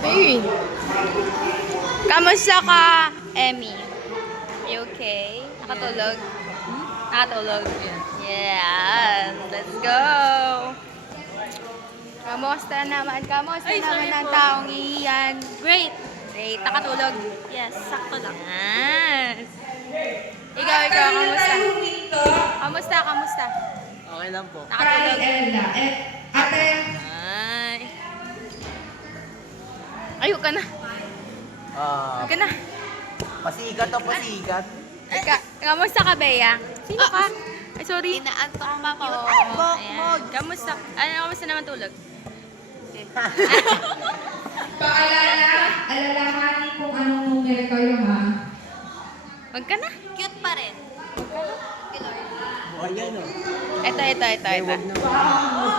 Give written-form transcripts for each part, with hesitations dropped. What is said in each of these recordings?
Ayun. Kamusta ka, Emmy? You okay? Nakatulog? Nakatulog? Yeah. Let's go! Kamusta naman? Kamusta naman ang taong iyan? Great. Great. Nakatulog? Yes, sakto lang. Yes. Ikaw, kamusta? Kamusta? Okay lang po. Nakatulog? Ate, Ay. Ayun ka na. Ayun ka na. Pasigat o pasigat? Kamusta ka, Bea? Sino ka? Ay, sorry. Inaantok pa ko. Ayan. Kamusta? Kamusta naman tulog? alalahanin kung anong numero kayo ha. Wag ka na. Cute pa rin. O, yan o. Ito.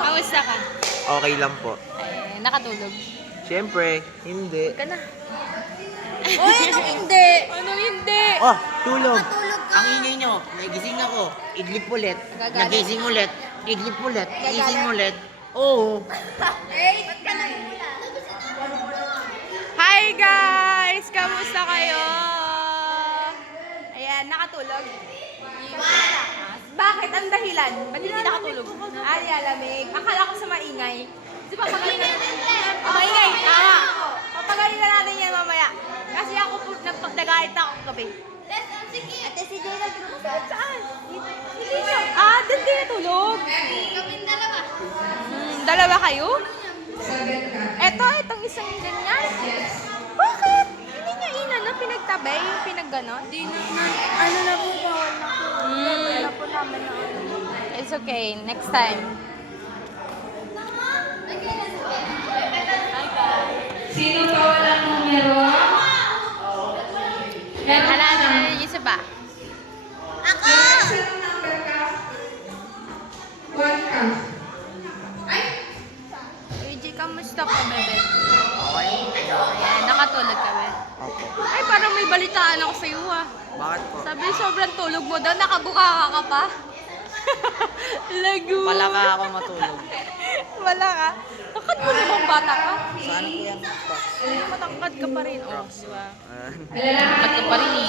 Kamusta ka? Okay lang po. Ay, nakatulog. Siyempre, hindi. Wag ka na. Uy, anong hindi? Ano hindi? Oh, tulog. Ang ingay nyo, nagising ako. Idlip ulit. Nagagalit. Nagising ulit. Idlip ulit. Gising ulit. Oo. Hi guys! Kamusta kayo? Ayan, nakatulog? Bakit? Ang dahilan? Ba't hindi nakatulog? Ay, alamig. Akala ko sa maingay. Di ba maingay? Maingay, tama. Papagaling na natin yan mamaya. Kasi ako po, nagpagdagait ako gabi. Ate, si Jay nagtulog. Saan? Doon din natulog. Kaming dalawa. Dalawa kayo? Itong isang ganyan. Bakit? Hindi niya inano, pinagtabay, yung pinagganon? Di na, ano na po, bawal na po. Bawal na po namin na ano. It's okay, next time. Sino pa walang numero? Hanapin na yung isa ba? Ako! Sino number ka? One ka. UG, kamusta ka, bebe? Okay. Ayan, nakatulog ka, be. Opo. Ay, parang may balitaan ako sa'yo, ah. Bakit po? Sabi, sobrang tulog mo daw, nakabuka ka pa. Lagu. Pala ka ako matulog. Wala ka. Takad mo namang bata ka. Saan po yan? Matangkad ka pa rin, oh. Di ba? Alalahanin Takad ka pa rin, eh.